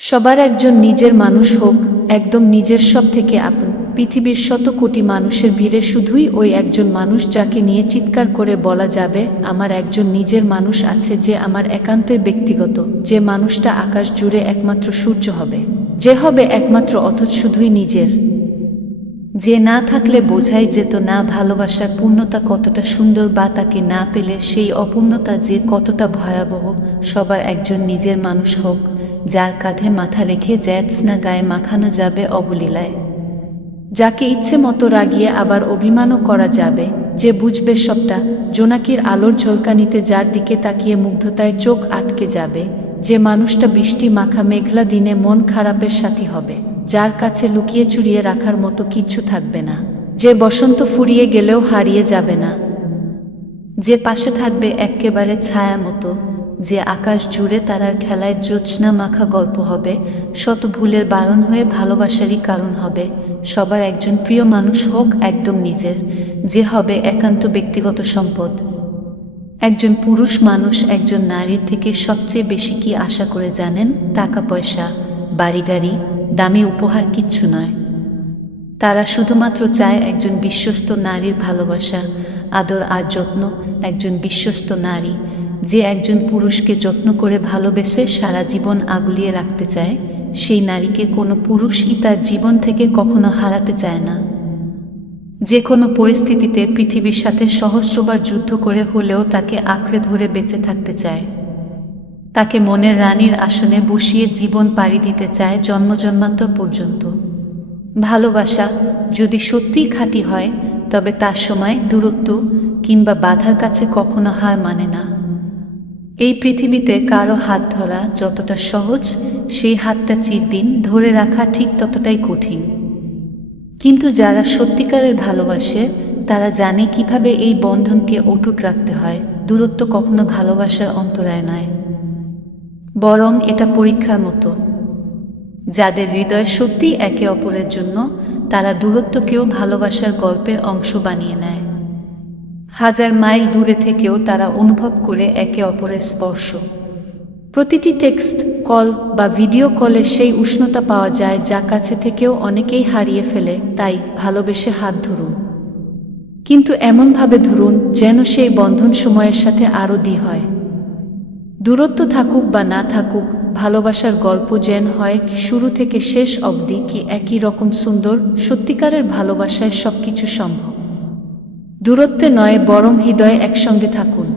সবার একজন নিজের মানুষ হোক, একদম নিজের সব থেকে আপন। পৃথিবীর শত কোটি মানুষের ভিড়ে শুধুই ওই একজন মানুষ যাকে নিয়ে চিৎকার করে বলা যাবে, আমার একজন নিজের মানুষ আছে, যে আমার একান্তই ব্যক্তিগত, যে মানুষটা আকাশ জুড়ে একমাত্র সূর্য হবে, যে হবে একমাত্র, অথচ শুধুই নিজের, যে না থাকলে বোঝাই যেত না ভালোবাসার পূর্ণতা কতটা সুন্দর, বা তাকে না পেলে সেই অপূর্ণতা যে কতটা ভয়াবহ। সবার একজন নিজের মানুষ হোক, যার কাঁধে মাথা রেখে জ্যোৎস্না গায়ে মাখানো যাবে অবলীলায়, যাকে ইচ্ছে মতো রাগিয়ে আবার অভিমানও করা যাবে, যে বুঝবে সবটা, জোনাকির আলোর ঝলকানিতে যার দিকে তাকিয়ে মুগ্ধতায় চোখ আটকে যাবে, যে মানুষটা বৃষ্টি মাখা মেঘলা দিনে মন খারাপের সাথী হবে, যার কাছে লুকিয়ে চুরিয়ে রাখার মতো কিচ্ছু থাকবে না, যে বসন্ত ফুরিয়ে গেলেও হারিয়ে যাবে না, যে পাশে থাকবে এক্কেবারে ছায়ার মতো, যে আকাশ জুড়ে তারার খেলায় জ্যোৎস্না মাখা গল্প হবে, শত ভুলের বারণ হয়ে ভালোবাসারই কারণ হবে। সবার একজন প্রিয় মানুষ হোক একদম নিজের, যে হবে একান্ত ব্যক্তিগত সম্পদ। একজন পুরুষ মানুষ একজন নারীর থেকে সবচেয়ে বেশি কি আশা করে জানেন? টাকা পয়সা, বাড়ি গাড়ি, দামি উপহার কিচ্ছু নয়। তারা শুধুমাত্র চায় একজন বিশ্বস্ত নারীর ভালোবাসা, আদর আর যত্ন। একজন বিশ্বস্ত নারী, যে একজন পুরুষকে যত্ন করে ভালোবেসে সারা জীবন আগলিয়ে রাখতে চায়, সেই নারীকে কোনো পুরুষই তার জীবন থেকে কখনো হারাতে চায় না। যে কোনো পরিস্থিতিতে পৃথিবীর সাথে সহস্রবার যুদ্ধ করে হলেও তাকে আঁকড়ে ধরে বেঁচে থাকতে চায়, তাকে মনের রানীর আসনে বসিয়ে জীবন পাড়ি দিতে চায় জন্মজন্মান্তর পর্যন্ত। ভালোবাসা যদি সত্যিই খাঁটি হয়, তবে তার সময়, দূরত্ব কিংবা বাধার কাছে কখনো হার মানে না। এই পৃথিবীতে কারো হাত ধরা যতটা সহজ, সেই হাতটা চিরদিন ধরে রাখা ঠিক ততটাই কঠিন। কিন্তু যারা সত্যিকারের ভালোবাসে, তারা জানে কিভাবে এই বন্ধনকে অটুট রাখতে হয়। দূরত্ব কখনো ভালোবাসার অন্তরায় নয়, বরং এটা পরীক্ষার মতো। যাদের হৃদয় সত্যিই একে অপরের জন্য, তারা দূরত্বকেও ভালোবাসার গল্পের অংশ বানিয়ে নেয়। হাজার মাইল দূরে থেকেও তারা অনুভব করে একে অপরের স্পর্শ। প্রতিটি টেক্সট, কল বা ভিডিও কলে সেই উষ্ণতা পাওয়া যায়, যা কাছে থেকেও অনেকেই হারিয়ে ফেলে। তাই ভালোবেসে হাত ধরুন, কিন্তু এমনভাবে ধরুন যেন সেই বন্ধন সময়ের সাথে আরও হয়। দূরত্ব থাকুক বা না থাকুক, ভালোবাসার গল্প যেন হয় শুরু থেকে শেষ অবধি কি একই রকম সুন্দর। সত্যিকারের ভালোবাসায় সবকিছু সম্ভব। দূরত্বে নয়, বরং হৃদয়ে একসঙ্গে থাকুন।